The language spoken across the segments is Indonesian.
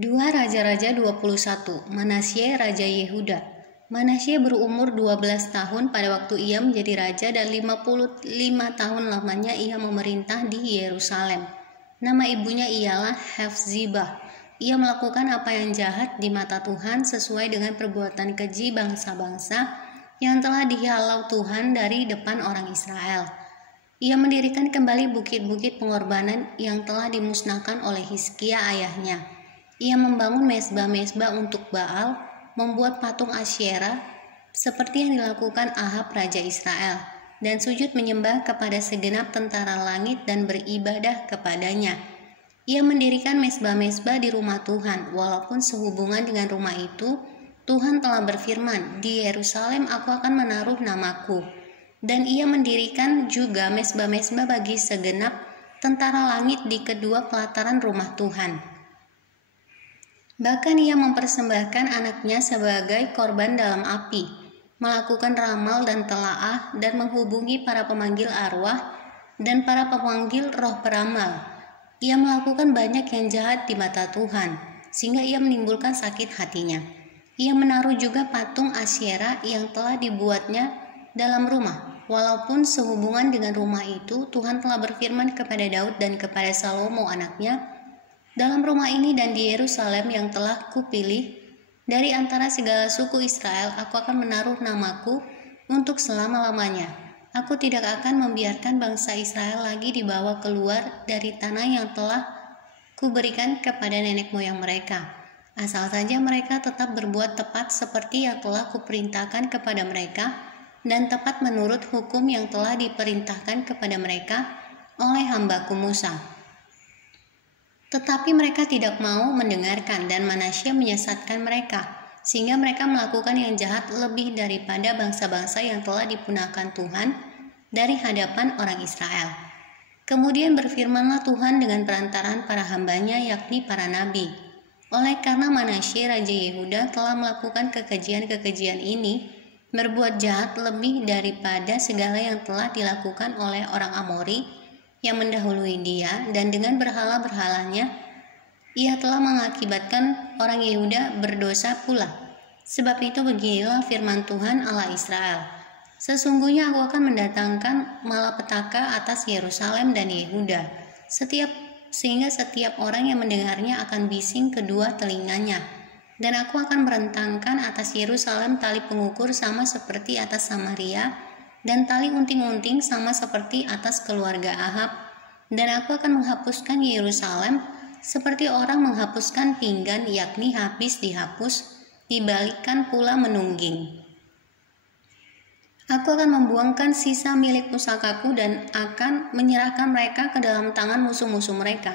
2 Raja-Raja 21. Manasye Raja Yehuda. Manasye berumur 12 tahun pada waktu ia menjadi raja dan 55 tahun lamanya ia memerintah di Yerusalem. Nama ibunya ialah Hefzibah. Ia melakukan apa yang jahat di mata Tuhan sesuai dengan perbuatan keji bangsa-bangsa yang telah dihalau Tuhan dari depan orang Israel. Ia mendirikan kembali bukit-bukit pengorbanan yang telah dimusnahkan oleh Hizkia ayahnya. Ia membangun mezbah-mezbah untuk Baal, membuat patung Asyera seperti yang dilakukan Ahab Raja Israel, dan sujud menyembah kepada segenap tentara langit dan beribadah kepadanya. Ia mendirikan mezbah-mezbah di rumah Tuhan, walaupun sehubungan dengan rumah itu, Tuhan telah berfirman, di Yerusalem aku akan menaruh namaku. Dan ia mendirikan juga mezbah-mezbah bagi segenap tentara langit di kedua pelataran rumah Tuhan. Bahkan ia mempersembahkan anaknya sebagai korban dalam api, melakukan ramal dan telaah, dan menghubungi para pemanggil arwah dan para pemanggil roh peramal. Ia melakukan banyak yang jahat di mata Tuhan, sehingga ia menimbulkan sakit hatinya. Ia menaruh juga patung Asyera yang telah dibuatnya dalam rumah. Walaupun sehubungan dengan rumah itu, Tuhan telah berfirman kepada Daud dan kepada Salomo anaknya, dalam rumah ini dan di Yerusalem yang telah kupilih, dari antara segala suku Israel aku akan menaruh namaku untuk selama-lamanya. Aku tidak akan membiarkan bangsa Israel lagi dibawa keluar dari tanah yang telah kuberikan kepada nenek moyang mereka. Asal saja mereka tetap berbuat tepat seperti yang telah kuperintahkan kepada mereka dan tepat menurut hukum yang telah diperintahkan kepada mereka oleh hambaku Musa. Tetapi mereka tidak mau mendengarkan dan Manasye menyesatkan mereka, sehingga mereka melakukan yang jahat lebih daripada bangsa-bangsa yang telah dipunahkan Tuhan dari hadapan orang Israel. Kemudian berfirmanlah Tuhan dengan perantaraan para hambanya, yakni para nabi. Oleh karena Manasye Raja Yehuda telah melakukan kekejian-kekejian ini, berbuat jahat lebih daripada segala yang telah dilakukan oleh orang Amori yang mendahului dia, dan dengan berhala-berhalanya ia telah mengakibatkan orang Yehuda berdosa pula. Sebab itu beginilah firman Tuhan Allah Israel, sesungguhnya aku akan mendatangkan malapetaka atas Yerusalem dan Yehuda, sehingga setiap orang yang mendengarnya akan bising kedua telinganya, dan aku akan merentangkan atas Yerusalem tali pengukur sama seperti atas Samaria, dan tali unting-unting sama seperti atas keluarga Ahab, dan aku akan menghapuskan Yerusalem seperti orang menghapuskan pinggan, yakni habis dihapus, dibalikkan pula menungging. Aku akan membuangkan sisa milik pusakaku dan akan menyerahkan mereka ke dalam tangan musuh-musuh mereka,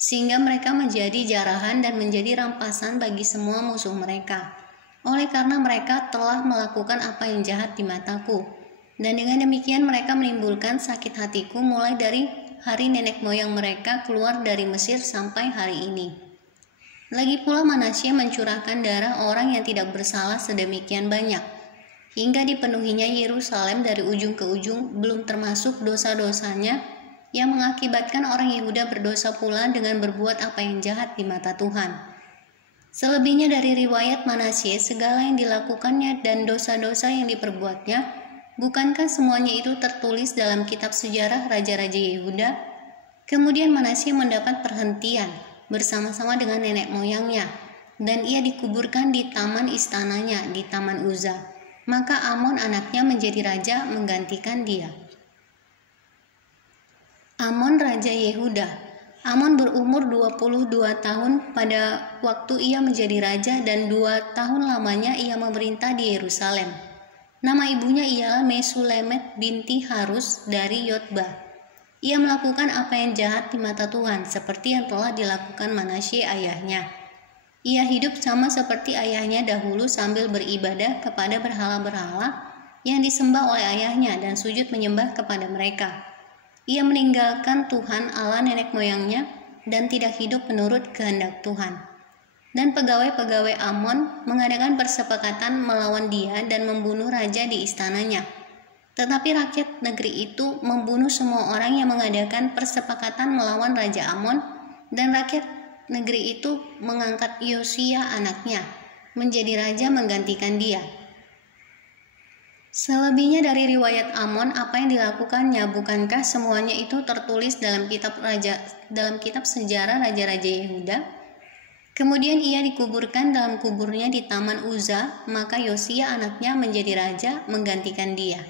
sehingga mereka menjadi jarahan dan menjadi rampasan bagi semua musuh mereka, oleh karena mereka telah melakukan apa yang jahat di mataku. Dan dengan demikian mereka menimbulkan sakit hatiku mulai dari hari nenek moyang mereka keluar dari Mesir sampai hari ini. Lagi pula Manasye mencurahkan darah orang yang tidak bersalah sedemikian banyak, hingga dipenuhinya Yerusalem dari ujung ke ujung, belum termasuk dosa-dosanya yang mengakibatkan orang Yehuda berdosa pula dengan berbuat apa yang jahat di mata Tuhan. Selebihnya dari riwayat Manasye, segala yang dilakukannya dan dosa-dosa yang diperbuatnya, bukankah semuanya itu tertulis dalam kitab sejarah Raja-Raja Yehuda? Kemudian Manasye mendapat perhentian bersama-sama dengan nenek moyangnya, dan ia dikuburkan di taman istananya di Taman Uza. Maka Amon anaknya menjadi raja menggantikan dia. Amon Raja Yehuda. Amon berumur 22 tahun pada waktu ia menjadi raja, dan 2 tahun lamanya ia memerintah di Yerusalem. Nama ibunya ialah Mesulemet binti Harus dari Yotbah. Ia melakukan apa yang jahat di mata Tuhan, seperti yang telah dilakukan Manasye ayahnya. Ia hidup sama seperti ayahnya dahulu sambil beribadah kepada berhala-berhala yang disembah oleh ayahnya dan sujud menyembah kepada mereka. Ia meninggalkan Tuhan Allah nenek moyangnya dan tidak hidup menurut kehendak Tuhan. Dan pegawai-pegawai Amon mengadakan persepakatan melawan dia dan membunuh raja di istananya. Tetapi rakyat negeri itu membunuh semua orang yang mengadakan persepakatan melawan Raja Amon, dan rakyat negeri itu mengangkat Yosia anaknya menjadi raja menggantikan dia. Selebihnya dari riwayat Amon, apa yang dilakukannya, bukankah semuanya itu tertulis dalam kitab sejarah raja-raja Yehuda? Kemudian ia dikuburkan dalam kuburnya di Taman Uza, maka Yosia anaknya menjadi raja menggantikan dia.